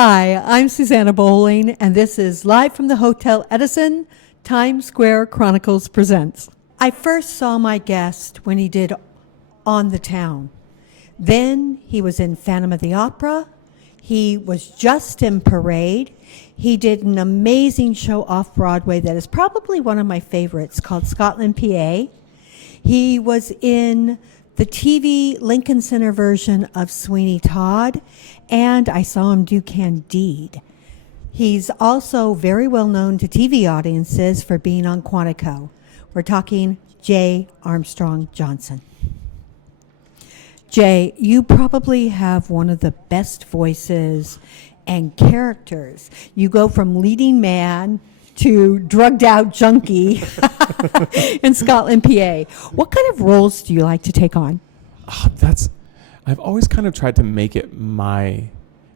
Hi, I'm Susanna Bowling, and this is live from the Hotel Edison, Times Square Chronicles Presents. I first saw my guest when he did On the Town. Then he was in Phantom of the Opera. He was just in Parade. He did an amazing show off Broadway that is probably one of my favorites called Scotland, PA. He was in the TV Lincoln Center version of Sweeney Todd, and I saw him do Candide. He's also very well known to TV audiences for being on Quantico. We're talking J. Armstrong Johnson. Jay, you probably have one of the best voices and characters. You go from leading man to drugged out junkie in Scotland, PA. What kind of roles do you like to take on? I've always kind of tried to make it my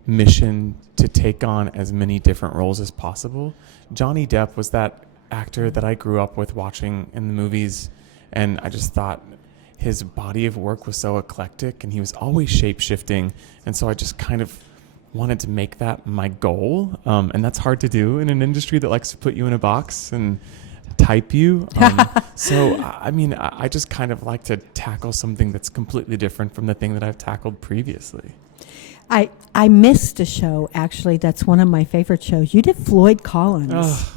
mission to take on as many different roles as possible. Johnny Depp was that actor that I grew up with watching in the movies, and I just thought his body of work was so eclectic, and he was always shape-shifting, and so I just kind of wanted to make that my goal, and that's hard to do in an industry that likes to put you in a box and type you. So, I just kind of like to tackle something that's completely different from the thing that I've tackled previously. I missed a show, actually, that's one of my favorite shows. You did Floyd Collins.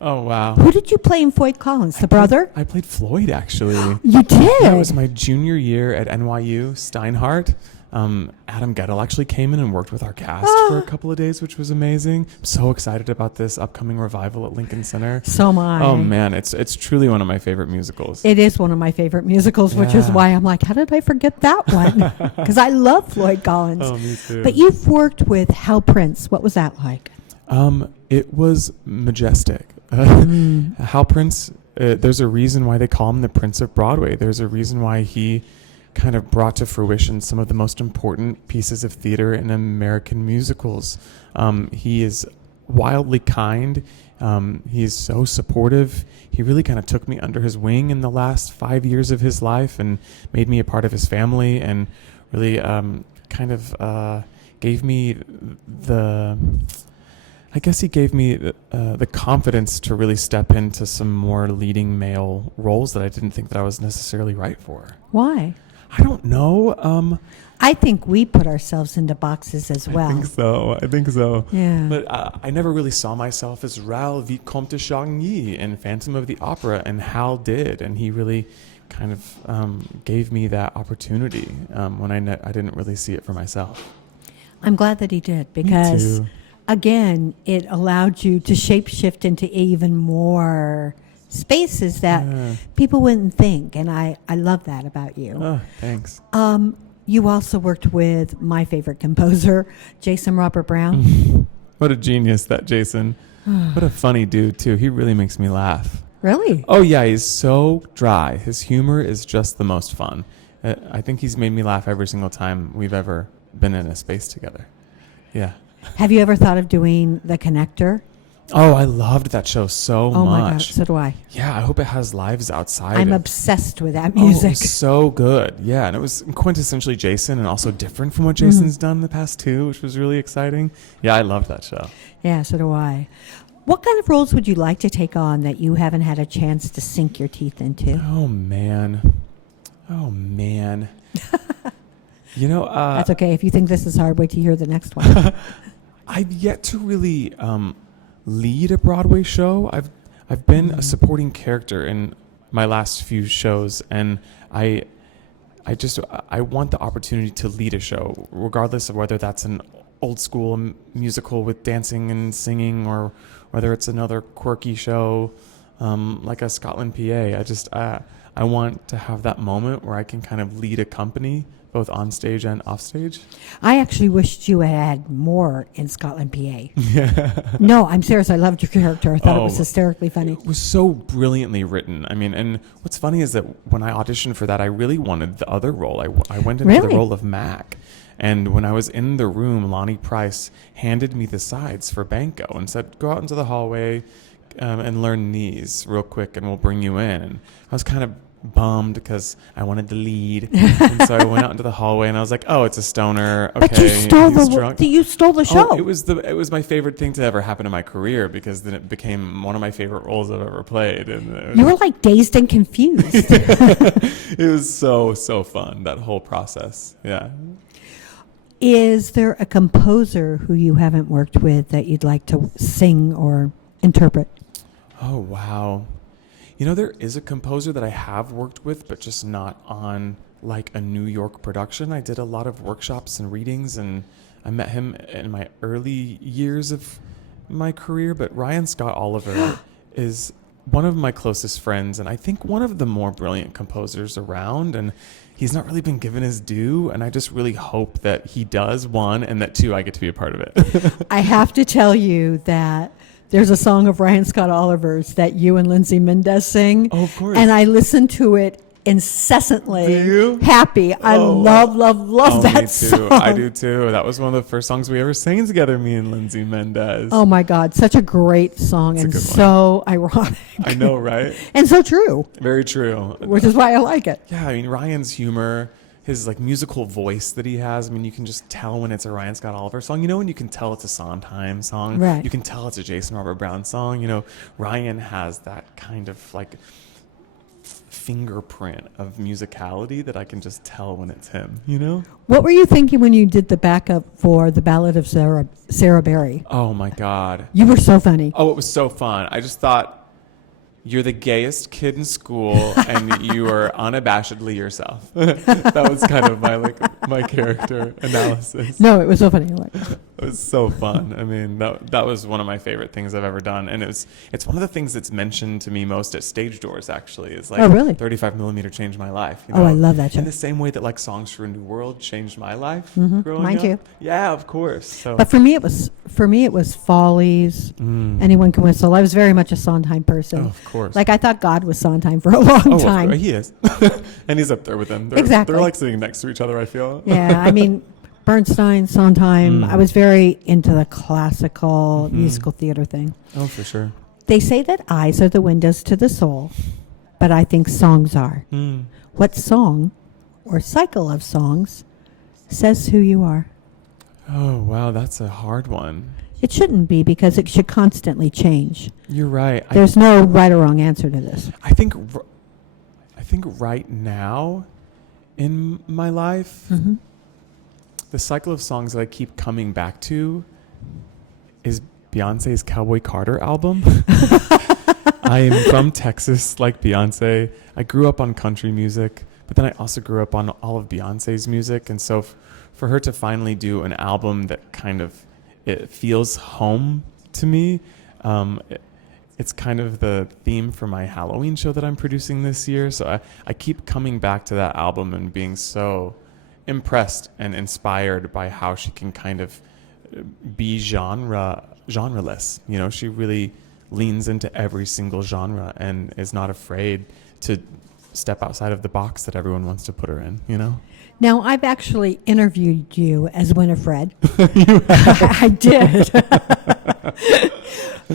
Oh, wow. Who did you play in Floyd Collins? The brother? I played Floyd, actually. You did? Yeah, it was my junior year at NYU, Steinhardt. Adam Gettle actually came in and worked with our cast for a couple of days, which was amazing. I'm so excited about this upcoming revival at Lincoln Center. So am I. Oh, man, it's truly one of my favorite musicals. It is one of my favorite musicals, which is why I'm like, how did I forget that one? Because I love Floyd Collins. Oh, me too. But you've worked with Hal Prince. What was that like? It was majestic. Hal Prince, there's a reason why they call him the Prince of Broadway. There's a reason why he kind of brought to fruition some of the most important pieces of theater in American musicals. He is wildly kind. He's so supportive. He really kind of took me under his wing in the last 5 years of his life and made me a part of his family, and really gave me the confidence to really step into some more leading male roles that I didn't think that I was necessarily right for. Why? I don't know. I think we put ourselves into boxes as well. I think so. Yeah. But I never really saw myself as Raoul Vicomte de Chagny in Phantom of the Opera, and Hal did, and he really kind of gave me that opportunity when I didn't really see it for myself. I'm glad that he did, because again, it allowed you to shapeshift into even more spaces that people wouldn't think, and I love that about you. Oh, thanks. You also worked with my favorite composer, Jason Robert Brown. What a genius, that Jason. What a funny dude, too. He really makes me laugh. Really? Oh, yeah, he's so dry. His humor is just the most fun. I think he's made me laugh every single time we've ever been in a space together. Yeah. Have you ever thought of doing The Connector? Oh, I loved that show so much. Oh my God, so do I. Yeah, I hope it has lives outside. I'm obsessed with that music. Oh, so good. Yeah, and it was quintessentially Jason and also different from what Jason's done in the past too, which was really exciting. Yeah, I loved that show. Yeah, so do I. What kind of roles would you like to take on that you haven't had a chance to sink your teeth into? Oh, man. That's okay. If you think this is hard, wait to hear the next one. I've yet to really lead a Broadway show. I've been a supporting character in my last few shows, and I want the opportunity to lead a show, regardless of whether that's an old school musical with dancing and singing, or whether it's another quirky show like a Scotland, PA. I want to have that moment where I can kind of lead a company, both on stage and off stage. I actually wished you had more in Scotland, PA. Yeah. No, I'm serious. I loved your character. I thought it was hysterically funny. It was so brilliantly written. I mean, and what's funny is that when I auditioned for that, I really wanted the other role. I went into the role of Mac. And when I was in the room, Lonnie Price handed me the sides for Banco and said, go out into the hallway and learn these real quick, and we'll bring you in. And I was kind of bummed because I wanted the lead. And so I went out into the hallway and I was like, oh, it's a stoner. Okay, But you stole the show. Oh, it was my favorite thing to ever happen in my career, because then it became one of my favorite roles I've ever played. And You were like dazed and confused. it was so fun, that whole process. Yeah. Is there a composer who you haven't worked with that you'd like to sing or interpret? Oh, wow. You know, there is a composer that I have worked with, but just not on like a New York production. I did a lot of workshops and readings, and I met him in my early years of my career. But Ryan Scott Oliver is one of my closest friends, and I think one of the more brilliant composers around. And he's not really been given his due, and I just really hope that he does, one, and that two, I get to be a part of it. I have to tell you that there's a song of Ryan Scott Oliver's that you and Lindsay Mendez sing. Oh, of course. And I listen to it incessantly. Do you? Happy. I love that me too. song. I do too. That was one of the first songs we ever sang together, me and Lindsay Mendez. Oh my God, such a great song, It's a and good so ironic. I know, right? And so true, Very true. which is why I like it. Yeah, I mean, Ryan's humor, his like musical voice that he has. I mean, you can just tell when it's a Ryan Scott Oliver song. You know, when you can tell it's a Sondheim song. Right. You can tell it's a Jason Robert Brown song. You know, Ryan has that kind of like fingerprint of musicality that I can just tell when it's him, you know? What were you thinking when you did the backup for the Ballad of Sarah Berry? Oh my God. You were so funny. Oh, it was so fun. I just thought, you're the gayest kid in school and you are unabashedly yourself. That was kind of my character analysis. No, it was so funny. Like, It was so fun. I mean, that was one of my favorite things I've ever done. And it's one of the things that's mentioned to me most at stage doors, actually. Is like, oh, really? 35 millimeter changed my life. You Oh, know? I love that show. In the same way that like Songs for a New World changed my life growing Mine up. too. Yeah, of course. So. But for me, it was Follies. Anyone Can Whistle. I was very much a Sondheim person. Oh, of course. Like I thought God was Sondheim for a long time. He is. And he's up there with them. Exactly. They're like sitting next to each other, I feel. Yeah, I mean, Bernstein, Sondheim. I was very into the classical musical theater thing. Oh, for sure. They say that eyes are the windows to the soul, but I think songs are. What song or cycle of songs says who you are? Oh, wow, that's a hard one. It shouldn't be, because it should constantly change. You're right. There's no right or wrong answer to this. I think right now in my life, the cycle of songs that I keep coming back to is Beyonce's Cowboy Carter album. I am from Texas, like Beyonce. I grew up on country music, but then I also grew up on all of Beyonce's music. And so for her to finally do an album that kind of, it feels home to me, it's kind of the theme for my Halloween show that I'm producing this year. So I keep coming back to that album and being so impressed and inspired by how she can kind of be genreless. You know, she really leans into every single genre and is not afraid to step outside of the box that everyone wants to put her in, you know? Now, I've actually interviewed you as Winifred. I did.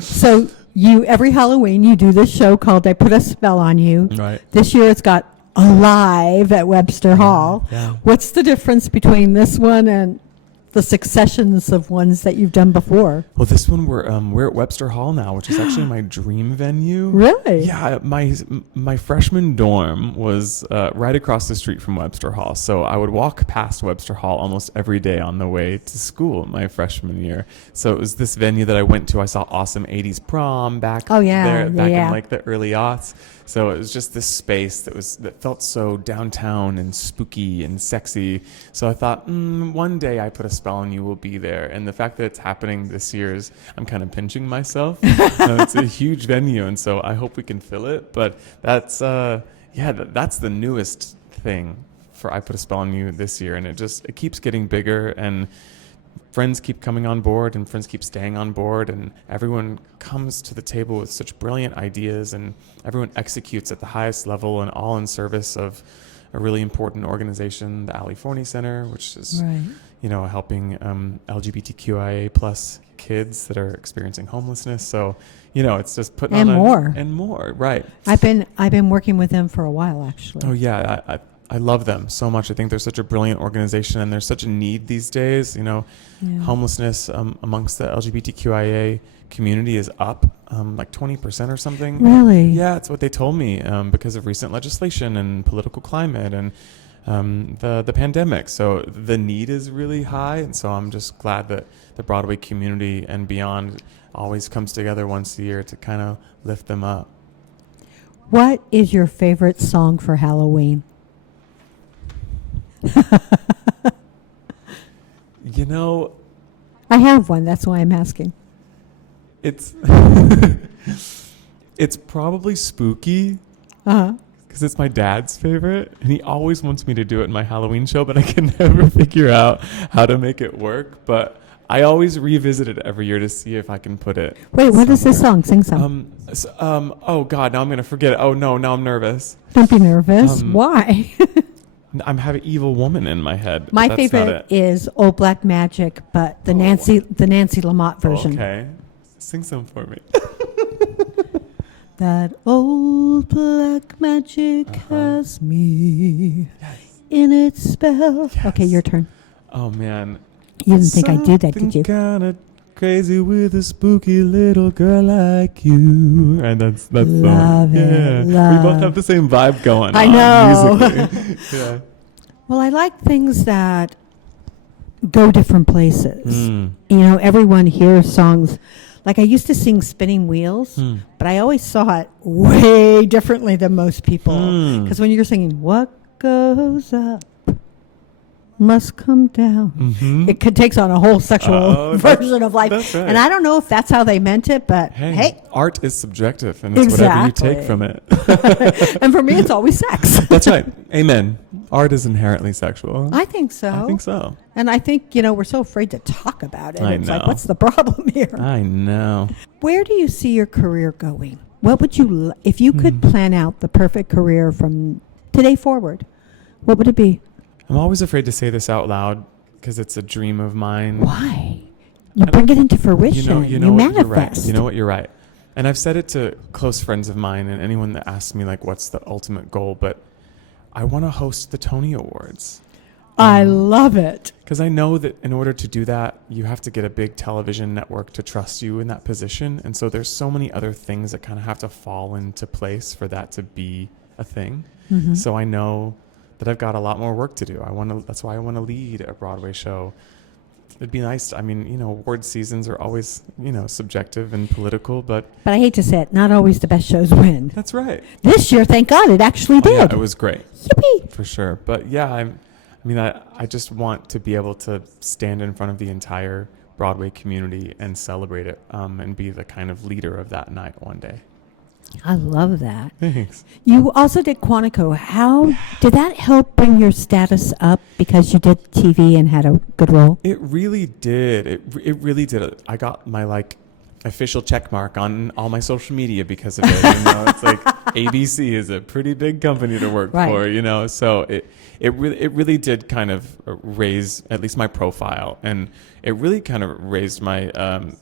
So every Halloween, you do this show called I Put a Spell on You. Right. This year it's got Alive at Webster Hall. Yeah. What's the difference between this one and the successions of ones that you've done before? Well, this one we're at Webster Hall now, which is actually my dream venue. Really? Yeah, my freshman dorm was right across the street from Webster Hall, so I would walk past Webster Hall almost every day on the way to school my freshman year. So it was this venue that I went to. I saw Awesome 80s Prom back Oh, yeah, there, back yeah. in like the early aughts. So it was just this space that felt so downtown and spooky and sexy. So I thought, one day I Put a Spell on You will be there. And the fact that it's happening this year is, I'm kind of pinching myself. It's a huge venue, and so I hope we can fill it. But that's that's the newest thing for I Put a Spell on You this year, and it keeps getting bigger, and friends keep coming on board and friends keep staying on board, and everyone comes to the table with such brilliant ideas, and everyone executes at the highest level and all in service of a really important organization, the Ali Forney Center, which is, Right. helping LGBTQIA plus kids that are experiencing homelessness. So, it's just putting And on more. and more. Right. I've been working with them for a while, actually. Oh yeah, I love them so much. I think they're such a brilliant organization, and there's such a need these days. Homelessness amongst the LGBTQIA community is up like 20% or something. Really? Yeah, it's what they told me because of recent legislation and political climate and the pandemic. So the need is really high, and so I'm just glad that the Broadway community and beyond always comes together once a year to kind of lift them up. What is your favorite song for Halloween? I have one. That's why I'm asking. It's it's probably Spooky. Uh-huh. Because it's my dad's favorite, and he always wants me to do it in my Halloween show, but I can never figure out how to make it work. But I always revisit it every year to see if I can put it. Wait, what is this somewhere. song? Sing some. Oh God, now I'm gonna forget it. Oh no, now I'm nervous. Don't be nervous. Why? I'm having Evil Woman in my head. My That's not favorite it. is Old Black Magic, but the Nancy Lamont version. Okay, sing some for me. That old black magic has me in its spell. Yes. Okay, your turn. Oh man. You didn't think I'd do that, did you? Kinda crazy with a spooky little girl like you. And that's Love it. We both have the same vibe going I on know. musically. Yeah. Well, I like things that go different places. Mm. Everyone hears songs. Like I used to sing Spinning Wheels, but I always saw it way differently than most people. Because when you're singing, what goes up must come down. Mm-hmm. It takes on a whole sexual version of life. That's right. And I don't know if that's how they meant it, but hey. Art is subjective, and it's whatever you take from it. And for me, it's always sex. That's right. Amen. Art is inherently sexual. I think so. I think so. And I think, we're so afraid to talk about it. It's like, know. what's the problem here? I know. Where do you see your career going? What would you, if you could plan out the perfect career from today forward, what would it be? I'm always afraid to say this out loud because it's a dream of mine. Why? You bring it into fruition. You what, manifest. You're right. You know what? You're right. And I've said it to close friends of mine and anyone that asks me, like, what's the ultimate goal? But I want to host the Tony Awards. I love it. Because I know that in order to do that, you have to get a big television network to trust you in that position. And so there's so many other things that kind of have to fall into place for that to be a thing. Mm-hmm. So I know that I've got a lot more work to do. That's why I want to lead a Broadway show. It'd be nice. Award seasons are always, subjective and political, but I hate to say it, not always the best shows win. that's right. This year, thank God, it actually did. Yeah, it was great. Yippee. For sure. But yeah, I just want to be able to stand in front of the entire Broadway community and celebrate it and be the kind of leader of that night one day. I love that. Thanks. You also did Quantico. How did that help bring your status up because you did TV and had a good role? It really did. It really did. I got my official check mark on all my social media because of it. It's like ABC is a pretty big company to work for. So it really did kind of raise at least my profile, and it really kind of raised my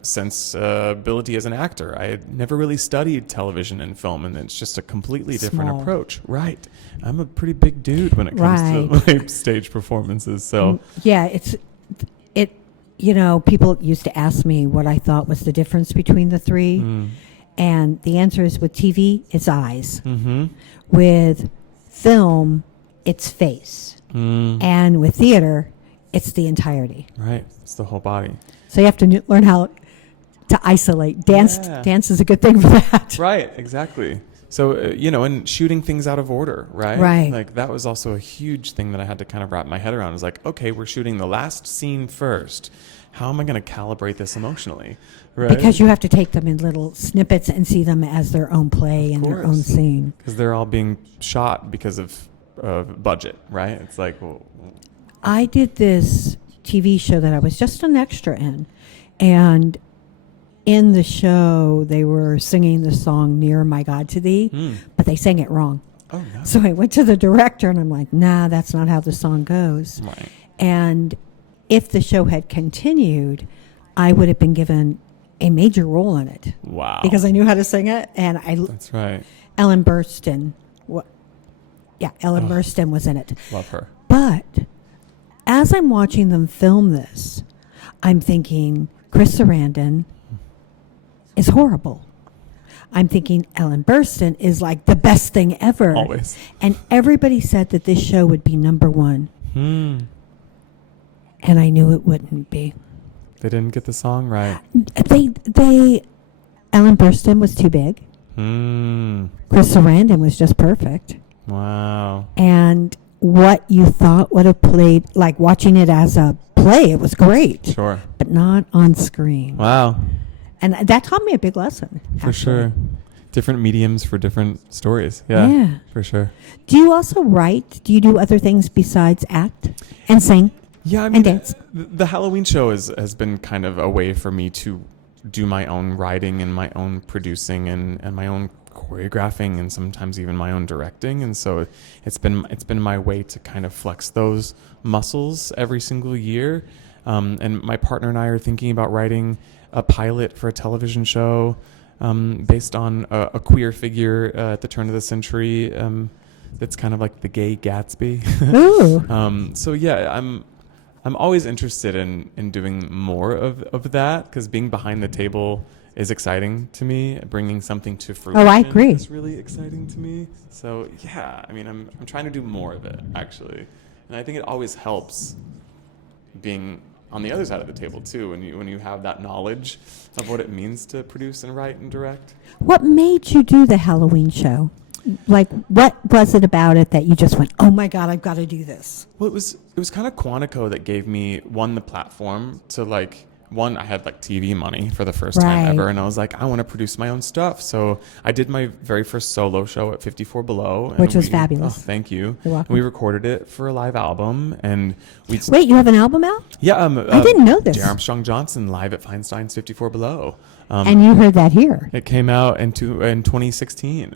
sensibility as an actor. I had never really studied television and film, and it's just a completely different approach. Right. I'm a pretty big dude when it comes to my stage performances. So yeah, people used to ask me what I thought was the difference between the three. And the answer is with TV, it's eyes. Mm-hmm. With film, it's face. And with theater, it's the entirety. Right. It's the whole body. So you have to learn how to isolate. Dance is a good thing for that. Right. Exactly. So, and shooting things out of order, right? Right. Like that was also a huge thing that I had to kind of wrap my head around. It was like, okay, we're shooting the last scene first. How am I going to calibrate this emotionally? Right? Because you have to take them in little snippets and see them as their own play and their own scene. Because they're all being shot because of budget, right? It's like, well, I did this TV show that I was just an extra in. And in the show, they were singing the song Near My God to Thee, but they sang it wrong. Oh, no. So I went to the director and I'm like, nah, that's not how the song goes. Right. And if the show had continued, I would have been given a major role in it. Wow. Because I knew how to sing it. And That's right. Ellen Burstyn. Ellen Burstyn was in it. Love her. But as I'm watching them film this, I'm thinking Chris Sarandon is horrible. I'm thinking Ellen Burstyn is like the best thing ever. Always. And everybody said that this show would be #1. And I knew it wouldn't be. They didn't get the song right. Ellen Burstyn was too big. Chris Sarandon was just perfect. Wow. And what you thought would have played, like watching it as a play, it was great. Sure. But not on screen. Wow. And that taught me a big lesson. For actually. sure. Different mediums for different stories. Yeah. For sure. Do you also write? Do you do other things besides act and sing? Yeah, I mean, and dance? the Halloween show has been kind of a way for me to do my own writing and my own producing and my own choreographing and sometimes even my own directing. And so it's been my way to kind of flex those muscles every single year. And my partner and I are thinking about writing a pilot for a television show based on a queer figure at the turn of the century that's kind of like the gay Gatsby. Ooh. So yeah, I'm always interested in doing more of that because being behind the table is exciting to me. Bringing something to fruition I agree. is really exciting to me. So yeah, I mean, I'm trying to do more of it actually, and I think it always helps being on the other side of the table too when you have that knowledge of what it means to produce and write and direct. What made you do the Halloween show? Like, what was it about it that you just went, oh my God, I've got to do this? Well, it was kind of Quantico that gave me the platform to I had TV money for the first time ever, and I was like, I want to produce my own stuff. So I did my very first solo show at 54 Below, which was fabulous. Oh, thank you. You're welcome. And we recorded it for a live album, and Wait, you have an album out? Yeah, I didn't know this. J. Armstrong Johnson live at Feinstein's 54 Below. And you heard that here. It came out in 2016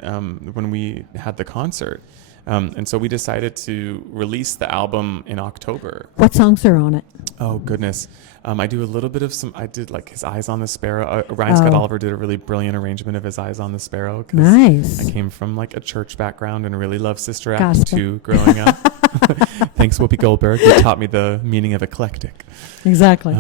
when we had the concert. And so we decided to release the album in October. What songs are on it? Oh, goodness. I do a little bit of I did His Eyes on the Sparrow. Ryan Scott Oliver did a really brilliant arrangement of His Eyes on the Sparrow. Nice. I came from a church background and really loved Sister Act Gospel. 2 growing up. Thanks, Whoopi Goldberg. You taught me the meaning of eclectic. Exactly.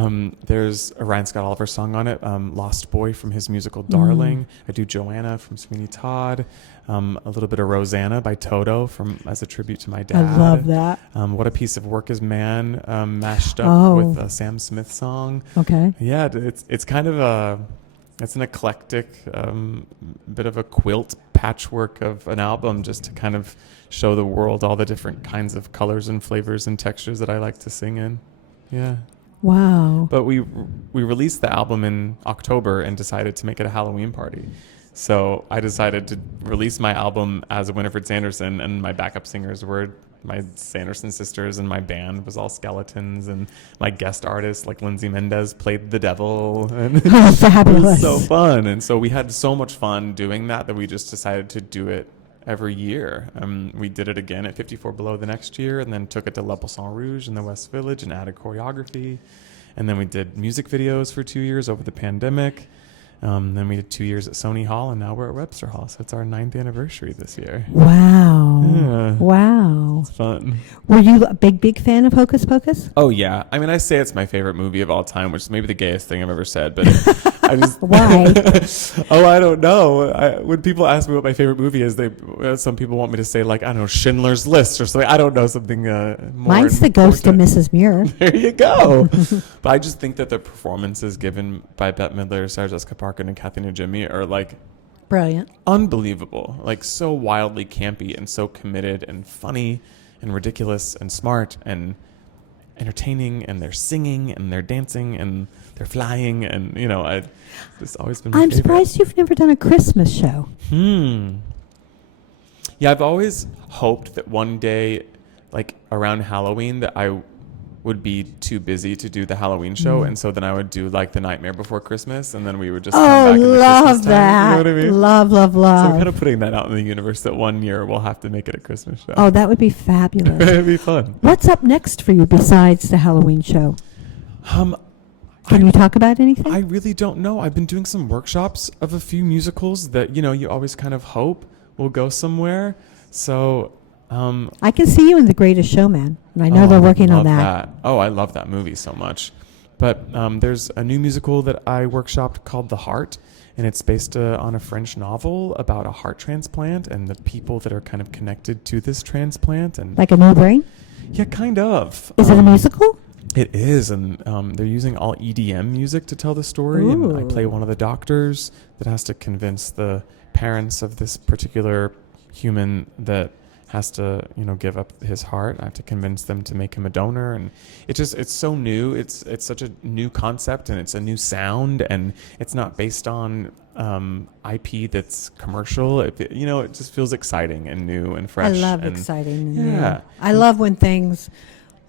There's a Ryan Scott Oliver song on it, Lost Boy from his musical Darling. I do Joanna from Sweeney Todd. A little bit of Rosanna by Toto as a tribute to my dad. I love that. What a Piece of Work Is Man, mashed up with a Sam Smith song. Okay. Yeah, it's kind of it's an eclectic bit of a quilt patchwork of an album just to kind of show the world all the different kinds of colors and flavors and textures that I like to sing in. Yeah. Wow. But we released the album in October and decided to make it a Halloween party. So I decided to release my album as a Winifred Sanderson, and my backup singers were my Sanderson sisters, and my band was all skeletons, and my guest artist, like Lindsay Mendez, played the devil. And fabulous. It was so fun. And so we had so much fun doing that we just decided to do it every year. We did it again at 54 Below the next year, and then took it to Le Poisson Rouge in the West Village and added choreography. And then we did music videos for 2 years over the pandemic. Then we did 2 years at Sony Hall, and now we're at Webster Hall. So it's our 9th anniversary this year. Wow. Yeah. Wow. It's fun. Were you a big fan of Hocus Pocus? Oh, yeah. I mean, I say it's my favorite movie of all time, which is maybe the gayest thing I've ever said, but I just... Why? I don't know. When people ask me what my favorite movie is, some people want me to say, I don't know, Schindler's List or something. I don't know, something more... Mine's The Ghost of Mrs. Muir. There you go. But I just think that the performances given by Bette Midler, Sarah Jessica Parker, and Kathy Najimy are brilliant, unbelievable, so wildly campy and so committed and funny and ridiculous and smart and entertaining, and they're singing and they're dancing and they're flying, and it's always been my I'm favorite. surprised you've never done a Christmas show. Yeah, I've always hoped that one day, around Halloween, that I would be too busy to do the Halloween show, and so then I would do like the Nightmare Before Christmas, and then we would just come back into love Christmas time. that. You know what I mean? Love, love, So love. I'm kind of putting that out in the universe that one year we'll have to make it a Christmas show. Oh, that would be fabulous. It'd be fun. What's up next for you besides the Halloween show? Can you talk about anything? I really don't know. I've been doing some workshops of a few musicals that, you always kind of hope will go somewhere. So, I can see you in The Greatest Showman, and I know they're working on that. Oh, I love that movie so much. But there's a new musical that I workshopped called The Heart, and it's based on a French novel about a heart transplant and the people that are kind of connected to this transplant. And Like a new brain? yeah, kind of. Is it a musical? It is, and they're using all EDM music to tell the story, and I play Ooh. one of the doctors that has to convince the parents of this particular human that has to, give up his heart. I have to convince them to make him a donor, and it's so new. It's such a new concept, and it's a new sound, and it's not based on IP that's commercial. It just feels exciting and new and fresh. I love and exciting. Yeah. I love when things,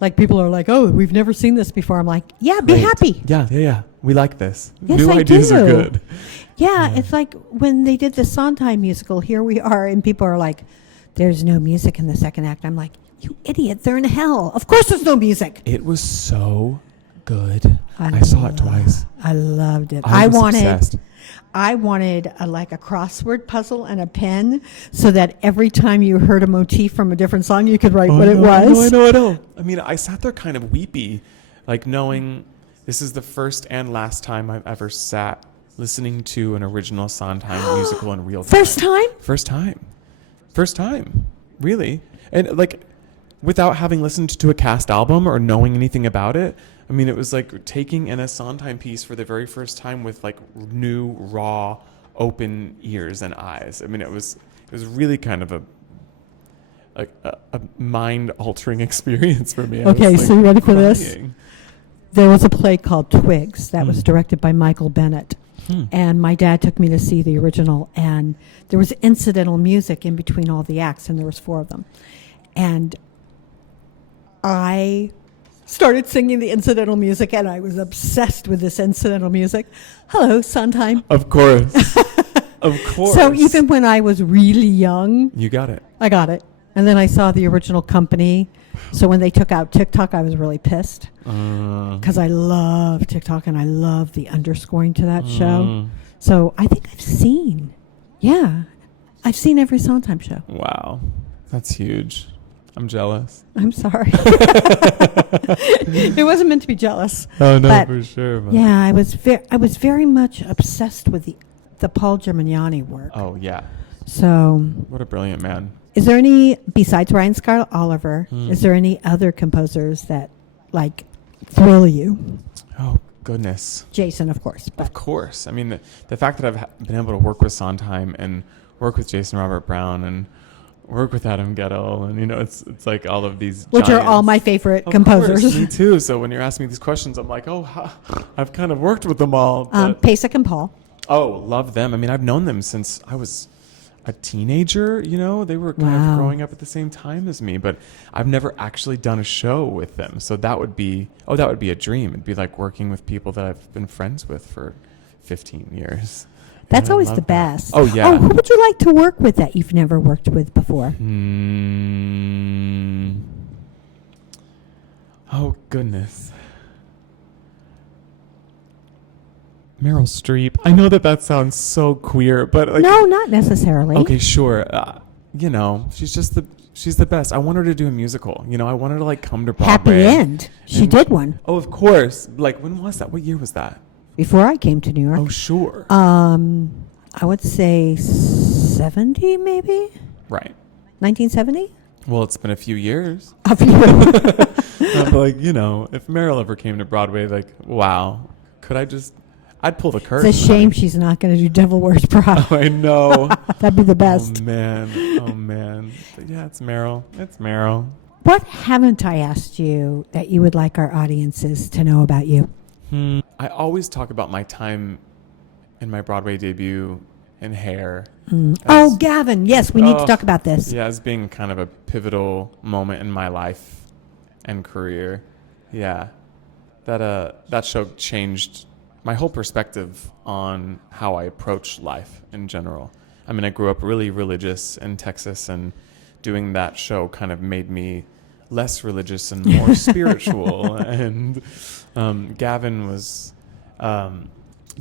like people are like, oh, we've never seen this before. I'm like, yeah, be Great. happy. Yeah. We like this. Yes, New I ideas are do. good. Yeah, it's like when they did the Sondheim musical, here we are, and people are like, there's no music in the second act. I'm like, you idiot, they're in hell. Of course there's no music. It was so good. I saw it twice. I loved it. I was obsessed. I wanted a crossword puzzle and a pen so that every time you heard a motif from a different song, you could write what it was. I know. I mean, I sat there kind of weepy, like knowing this is the first and last time I've ever sat listening to an original Sondheim musical in real time. First time, really. And like, without having listened to a cast album or knowing anything about it, I mean, it was like taking in a Sondheim piece for the very first time with like new, raw, open ears and eyes. I mean, it was really kind of a mind-altering experience for me. Okay, so you ready for this? crying. There was a play called Twigs that was directed by Michael Bennett. Hmm. And my dad took me to see the original, and there was incidental music in between all the acts, and there was 4 of them. And I started singing the incidental music, and I was obsessed with this incidental music. Hello, Sondheim. Of course. Of course. So even when I was really young, You got it. I got it. And then I saw the original company. So when they took out TikTok, I was really pissed because I love TikTok and I love the underscoring to that show. So I think I've seen every Sondheim show. Wow. That's huge. I'm jealous. I'm sorry. It wasn't meant to be jealous. Oh, no, But for sure. But Yeah, I was very much obsessed with the Paul Germaniani work. Oh, yeah. So What a brilliant man. is there any, besides Ryan Scarlett Oliver, Hmm. is there any other composers that like thrill you? Oh, goodness. Jason, of course. Of But course. I mean, the fact that I've been able to work with Sondheim and work with Jason Robert Brown and work with Adam Gettle, and it's like all of these which are all giants. my favorite Of composers. course, me too. So when you're asking me these questions, I'm like, I've kind of worked with them all. But Pasek and Paul. love them. I mean, I've known them since I was a teenager. They were kind Wow. of growing up at the same time as me, but I've never actually done a show with them. So that would be a dream. It'd be like working with people that I've been friends with for 15 years. That's And I always love the that. best. Oh, yeah. Oh, who would you like to work with that you've never worked with before? Oh, goodness. Meryl Streep. I know that sounds so queer, but like, No, not necessarily. okay, sure. She's the best. I want her to do a musical. I want her to like come to Broadway. Happy End. She And- did one Oh, of course. Like, when was that? What year was that? before I came to New York. Oh, sure. I would say 70, maybe Right. 1970. Well, it's been a few years. A few. But like, if Meryl ever came to Broadway, like, wow, I'd pull the curtain. It's a shame she's not going to do Devil Wears Prada. Oh, I know. That'd be the best. Oh man. But yeah, it's Meryl. What haven't I asked you that you would like our audiences to know about you? I always talk about my time in my Broadway debut in Hair. Oh, Gavin. Yes, we need to Oh, talk about this. Yeah, as being kind of a pivotal moment in my life and career. Yeah. That show changed my whole perspective on how I approach life in general. I mean, I grew up really religious in Texas, and doing that show kind of made me less religious and more spiritual. And Gavin was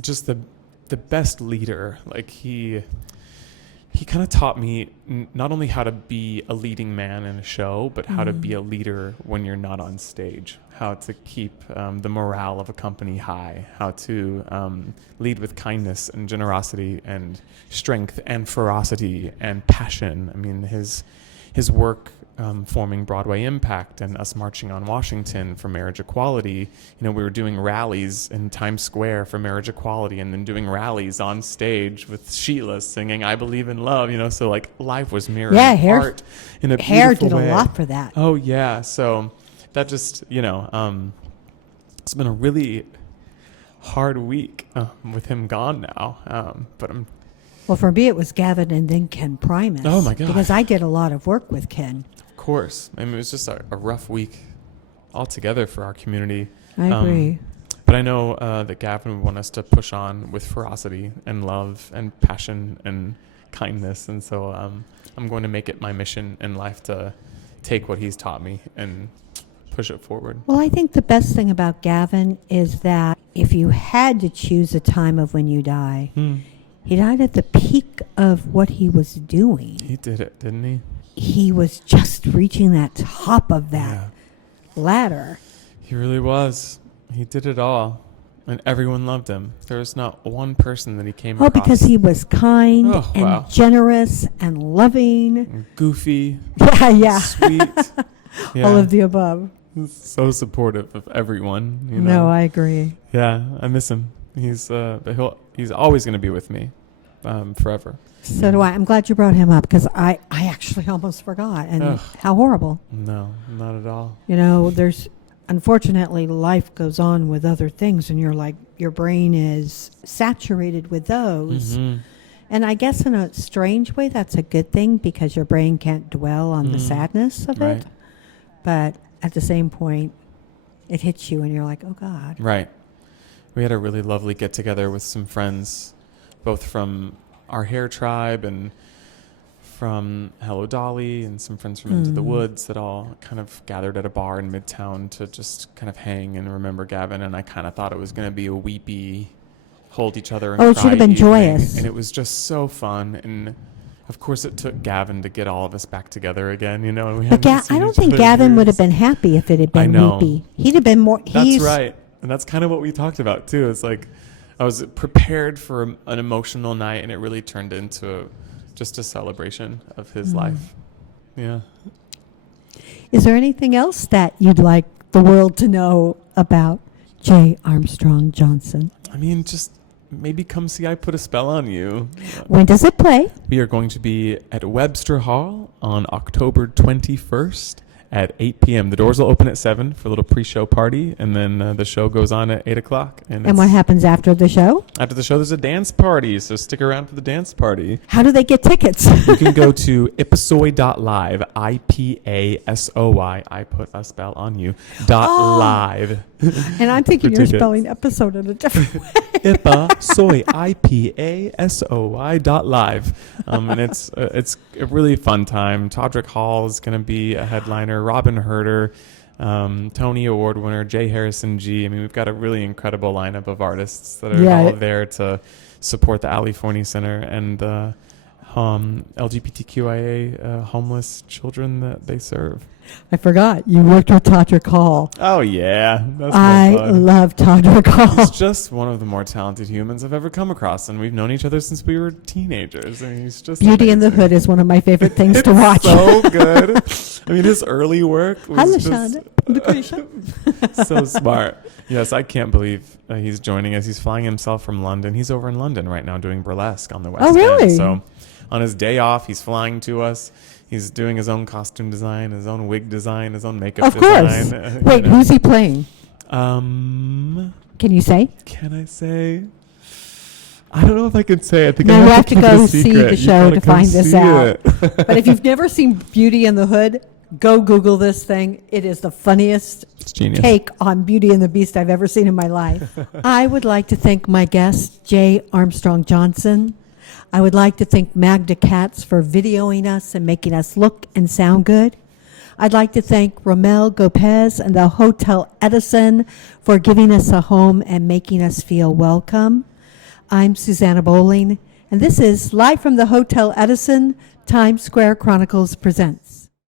just the best leader. Like he kind of taught me not only how to be a leading man in a show, but how to be a leader when you're not on stage, how to keep the morale of a company high, how to lead with kindness and generosity and strength and ferocity and passion. I mean, his work forming Broadway Impact and us marching on Washington for marriage equality. We were doing rallies in Times Square for marriage equality, and then doing rallies on stage with Sheila singing "I Believe in Love." So like life was mirroring art in a beautiful way. Hair did a lot for that. Oh yeah, so that just it's been a really hard week with him gone now. But Well, for me, it was Gavin and then Ken Primus. Oh my God! Because I did a lot of work with Ken. Of course. I mean, it was just a rough week altogether for our community. I agree. But I know that Gavin would want us to push on with ferocity and love and passion and kindness. And so I'm going to make it my mission in life to take what he's taught me and push it forward. Well, I think the best thing about Gavin is that if you had to choose a time of when you die, he died at the peak of what he was doing. He did it, didn't he? He was just reaching that top of that ladder. He really was. He did it all. And everyone loved him. There was not one person that he came across. Oh, because he was kind and generous and loving. And goofy. Yeah. Sweet. All of the above. So supportive of everyone. No, I agree. Yeah, I miss him. He's always going to be with me forever. So do I. I'm glad you brought him up because I actually almost forgot. And how horrible. No, not at all. There's unfortunately life goes on with other things, and your brain is saturated with those. Mm-hmm. And I guess in a strange way, that's a good thing because your brain can't dwell on the sadness of it. But at the same point, it hits you and you're like, oh God. Right. We had a really lovely get together with some friends, both from our hair tribe and from Hello Dolly, and some friends from Into the Woods that all kind of gathered at a bar in Midtown to just kind of hang and remember Gavin. And I kind of thought it was going to be a weepy, hold each other and cry it should have been evening. Joyous. And it was just so fun. And of course it took Gavin to get all of us back together again, And we But I don't think Gavin would have been happy if it had been weepy. He'd have been more. That's right. And that's kind of what we talked about too. It's like I was prepared for an emotional night, and it really turned into just a celebration of his life. Yeah. Is there anything else that you'd like the world to know about J. Armstrong Johnson? I mean, just maybe come see I Put a Spell on You. When does it play? We are going to be at Webster Hall on October 21st at 8 p.m. The doors will open at 7 for a little pre-show party, and then the show goes on at 8 o'clock. And what happens after the show? After the show, there's a dance party, so stick around for the dance party. How do they get tickets? You can go to ipasoi.live, I-P-A-S-O-Y, I Put a Spell on You, .live. And I'm thinking you're spelling episode in a different way. Ipasoi, I-P-A-S-O-Y .live. And it's a really fun time. Todrick Hall is going to be a headliner. Robin Herder, Tony Award winner, Jay Harrison G. I mean, we've got a really incredible lineup of artists that are all there to support the Ali Forney Center and LGBTQIA homeless children that they serve. I forgot. You worked with Todrick Hall. Oh, yeah. I love Todrick Hall. He's just one of the more talented humans I've ever come across, and we've known each other since we were teenagers. I mean, he's just Beauty in the Hood is one of my favorite things to watch. So good. I mean, his early work was so smart. Yes, I can't believe he's joining us. He's flying himself from London. He's over in London right now doing burlesque on the West End. Really? So on his day off, he's flying to us. He's doing his own costume design, his own wig design, his own makeup design. Of course. Wait, who's he playing? Can you say? Can I say? I don't know if I can say. I think no, I you have to go see the show to find this out. But if you've never seen Beauty in the Hood, go Google this thing. It is the funniest genius. take on Beauty and the Beast I've ever seen in my life. I would like to thank my guest, J. Armstrong Johnson. I would like to thank Magda Katz for videoing us and making us look and sound good. I'd like to thank Romel Gopez and the Hotel Edison for giving us a home and making us feel welcome. I'm Susanna Bowling, and this is Live from the Hotel Edison, Times Square Chronicles presents.